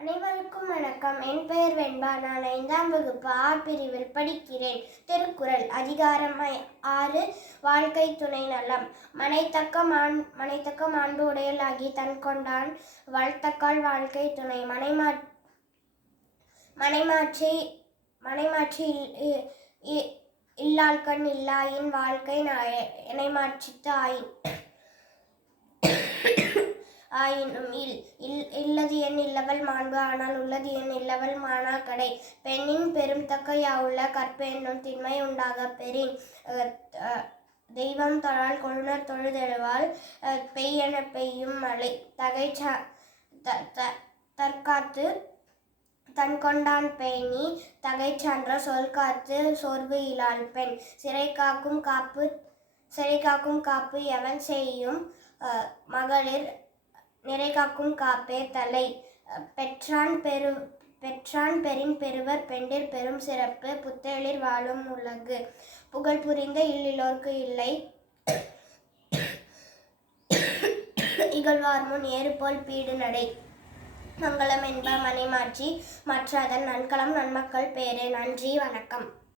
அனைவருக்கும் வணக்கம். என் பெயர் வெண்பா. நான் ஐந்தாம் வகுப்பு ஆ பிரிவில் படிக்கிறேன். திருக்குறள் அதிகாரம் ஆறு வாழ்க்கை துணை நலம். மனைத்தக்க மாண் மனைத்தக்க மாண்பு உடையலாகி தன் கொண்டான். வாழ்த்தக்கால் வாழ்க்கை துணை. மனைமா மனைமாற்றி மனைமாற்றி இல்- இ- இ- இல்லாள்கண் இல்லாயின் வாழ்க்கை நா- இணைமாற்றித்து ஆயின். ஆயினும் இல் இல் இல்லது என் இல்லவள் மாண்பு ஆனால் உள்ளது என் இல்லவள் மானா கடை. பெண்ணின் பெரும் தக்கையாவுள்ள கற்பு என்னும் திண்மை உண்டாக பெறின். தெய்வம் தொழால் கொழுநர் தொழுதெழுவால் பெய்யென பெய்யும் மழை. தகைச்சா தற்காத்து தன் கொண்டான் பேணி தகை சான்ற சொல் காத்து சோர்வு இலாள் பெண். சிறை காக்கும் காப்பு சிறை காக்கும் காப்பு எவன் செய்யும்? மகளிர் நிறை காக்கும் காப்பே தலை. பெற்றான் பெரு பெற்றான் பெரின் பெறுவர் பெண்டிர் பெரும் சிறப்பு. புத்தெழிர் வாழும் உலகு புகழ் புரிந்த இல்லிலோர்க்கு இல்லை. இகழ்வார் முன் ஏறுபோல் பீடு நடை. மங்களம் என்ப மனைமாற்றி மற்ற அதன் நன்கலம் நன்மக்கள் பேரே. நன்றி வணக்கம்.